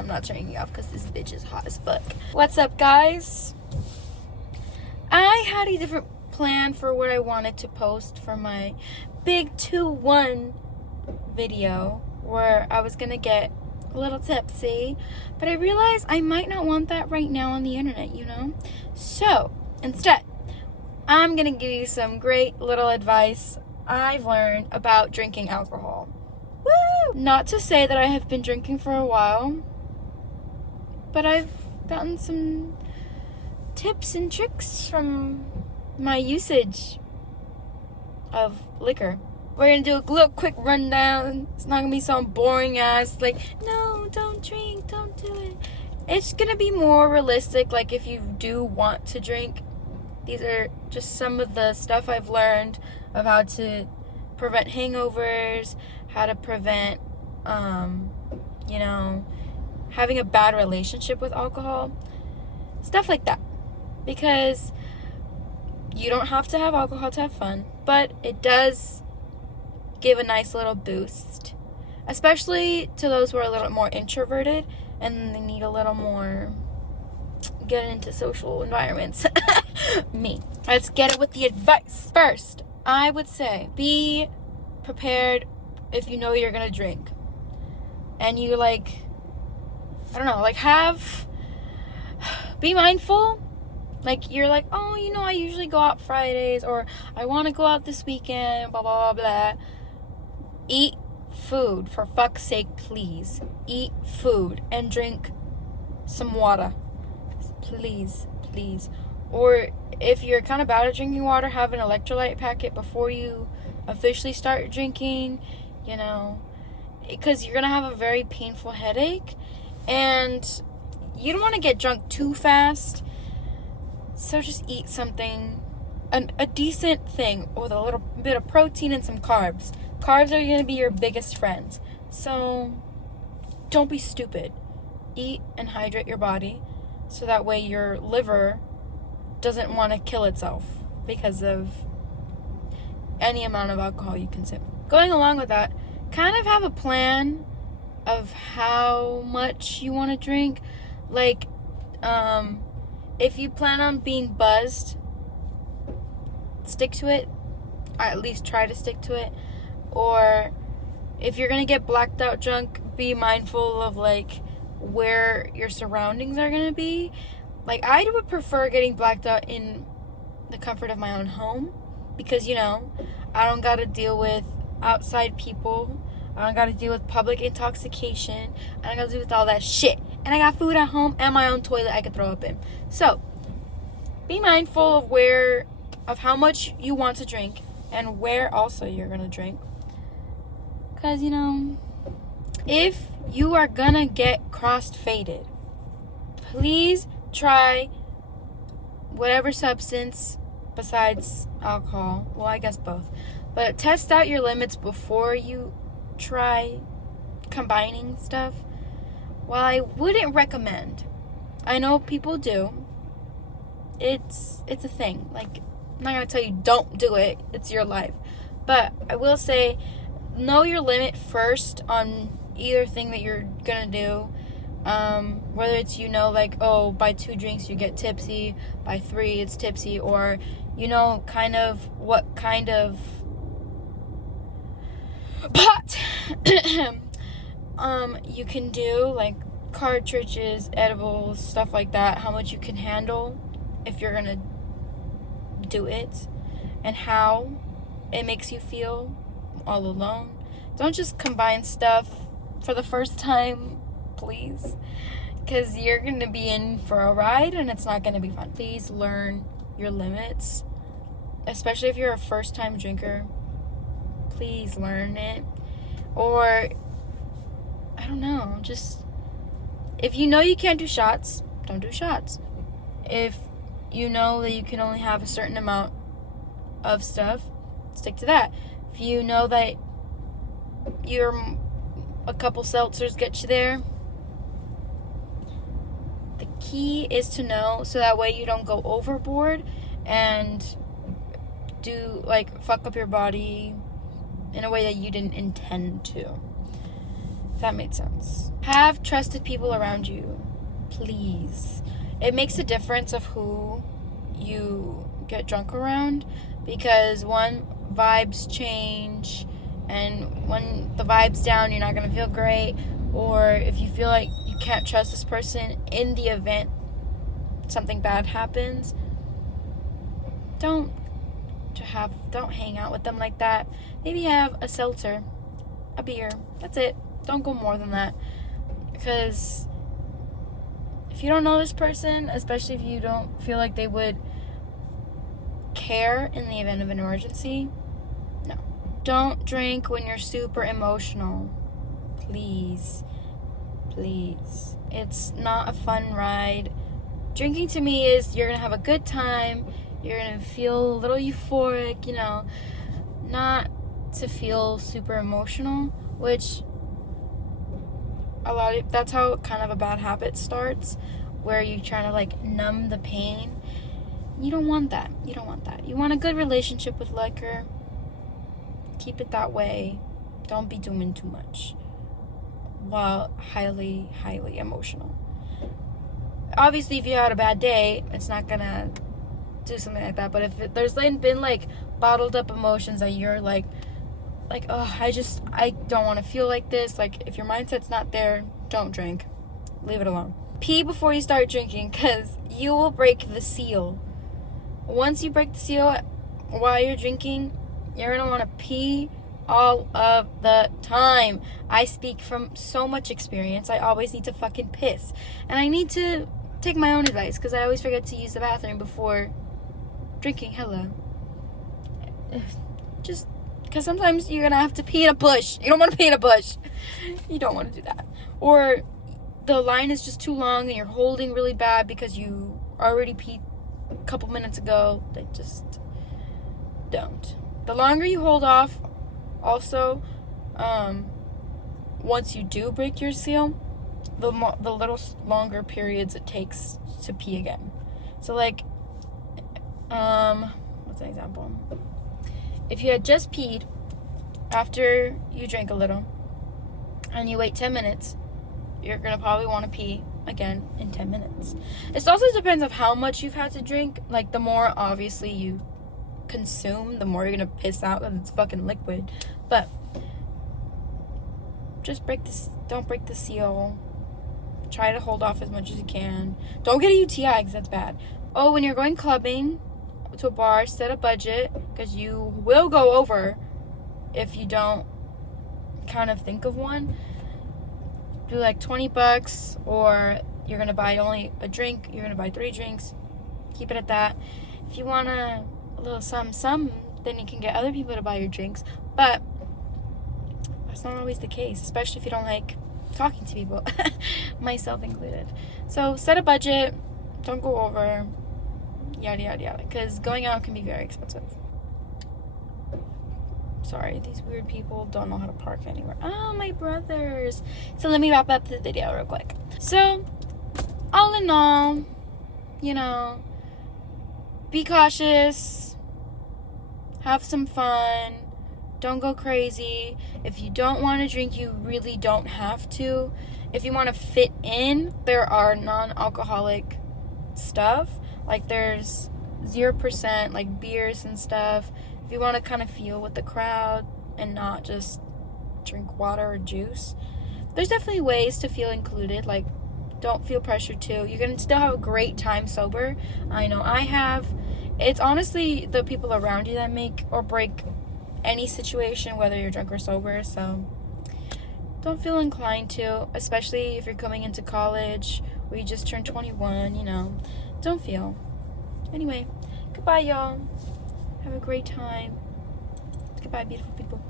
I'm not turning you off because this bitch is hot as fuck. What's up, guys? I had a different plan for what I wanted to post for my big 2-1 video where I was gonna get a little tipsy, but I realized I might not want that right now on the internet, you know? So instead, I'm gonna give you some great little advice I've learned about drinking alcohol. Woo! Not to say that I have been drinking for a while, but I've gotten some tips and tricks from my usage of liquor. We're gonna do a little quick rundown. It's not gonna be some boring ass, like, no, don't drink, don't do it. It's gonna be more realistic, like if you do want to drink. These are just some of the stuff I've learned of how to prevent hangovers, how to prevent, having a bad relationship with alcohol, stuff like that. Because you don't have to have alcohol to have fun, but it does give a nice little boost, especially to those who are a little more introverted and they need a little more get into social environments. Me. Let's get it with the advice. First, I would say be prepared if you know you're gonna drink. And you be mindful. Like, you're like, oh, I usually go out Fridays, or I want to go out this weekend, blah, blah, blah, blah. Eat food, for fuck's sake, please. Eat food and drink some water. Please, please. Or if you're kind of bad at drinking water, have an electrolyte packet before you officially start drinking, because you're going to have a very painful headache, and you don't want to get drunk too fast. So just eat something, a decent thing with a little bit of protein and some carbs. Carbs are going to be your biggest friends. So don't be stupid. Eat and hydrate your body so that way your liver doesn't want to kill itself because of any amount of alcohol you consume. Going along with that, kind of have a plan of how much you want to drink. Like, if you plan on being buzzed, stick to it. Or at least try to stick to it. Or if you're going to get blacked out drunk, be mindful of, where your surroundings are going to be. Like, I would prefer getting blacked out in the comfort of my own home. Because, I don't got to deal with outside people. I don't got to deal with public intoxication. I don't got to deal with all that shit. And I got food at home and my own toilet I could throw up in. So, be mindful of how much you want to drink and where also you're going to drink. Because, if you are going to get cross-faded, please try whatever substance besides alcohol. Well, I guess both. But test out your limits before you try combining stuff. While I wouldn't recommend, I know people do. It's a thing. Like, I'm not gonna tell you don't do it. It's your life. But I will say, know your limit first on either thing that you're gonna do. Whether it's by 2 drinks you get tipsy, by 3 it's tipsy, or kind of what kind of pot you can do, like cartridges, edibles, stuff like that, how much you can handle if you're gonna do it, and how it makes you feel all alone. Don't just combine stuff for the first time, please, because you're gonna be in for a ride and it's not gonna be fun. Please learn your limits, especially if you're a first time drinker. Please learn it. Or I don't know, just if you know you can't do shots, don't do shots. If you know that you can only have a certain amount of stuff, stick to that. If you know that a couple seltzers get you there, the key is to know so that way you don't go overboard and fuck up your body in a way that you didn't intend to. If that made sense. Have trusted people around you, please. It makes a difference of who you get drunk around, because one, vibes change, and when the vibe's down, you're not gonna feel great. Or if you feel like you can't trust this person in the event something bad happens, don't hang out with them like that. Maybe have a seltzer, a beer, that's it. Don't go more than that, because if you don't know this person, especially if you don't feel like they would care in the event of an emergency, no. Don't drink when you're super emotional. Please. It's not a fun ride. Drinking to me is you're gonna have a good time, you're gonna feel a little euphoric, not to feel super emotional, which that's how kind of a bad habit starts, where you're trying to like numb the pain. You don't want that. You want a good relationship with liquor. Keep it that way. Don't be doing too much while highly emotional. Obviously, if you had a bad day, it's not gonna do something like that. But if there's been like bottled up emotions that you're like, oh, I don't want to feel like this. Like, if your mindset's not there, don't drink. Leave it alone. Pee before you start drinking, because you will break the seal. Once you break the seal while you're drinking, you're gonna want to pee all of the time. I speak from so much experience. I always need to fucking piss. And I need to take my own advice, because I always forget to use the bathroom before drinking. Hello. Just because sometimes you're gonna have to pee in a bush. You don't want to pee in a bush. You don't want to do that. Or the line is just too long and you're holding really bad because you already peed a couple minutes ago. Just don't. The longer you hold off, also, once you do break your seal, the little longer periods it takes to pee again. So like, what's an example? If you had just peed after you drank a little and you wait 10 minutes, you're going to probably want to pee again in 10 minutes. It also depends on how much you've had to drink. Like, the more obviously you consume, the more you're going to piss out, because it's fucking liquid. But just don't break the seal. Try to hold off as much as you can. Don't get a UTI, because that's bad. Oh, when you're going clubbing to a bar, set a budget, because you will go over if you don't kind of think of one. Do like $20, or you're gonna buy only a drink, you're gonna buy 3 drinks. Keep it at that. If you want a little some, then you can get other people to buy your drinks, but that's not always the case, especially if you don't like talking to people, myself included. So set a budget, don't go over, yada yada yada, because going out can be very expensive. Sorry, these weird people don't know how to park anywhere. Oh, my brothers. So let me wrap up the video real quick. So all in all, be cautious, have some fun, don't go crazy. If you don't want to drink, you really don't have to. If you want to fit in, there are non-alcoholic stuff. Like, there's 0%, like beers and stuff. If you want to kind of feel with the crowd and not just drink water or juice, there's definitely ways to feel included. Like, don't feel pressured to. You're going to still have a great time sober. I know I have. It's honestly the people around you that make or break any situation, whether you're drunk or sober. So don't feel inclined to, especially if you're coming into college or you just turned 21, don't feel. Anyway, goodbye, y'all. Have a great time. Goodbye, beautiful people.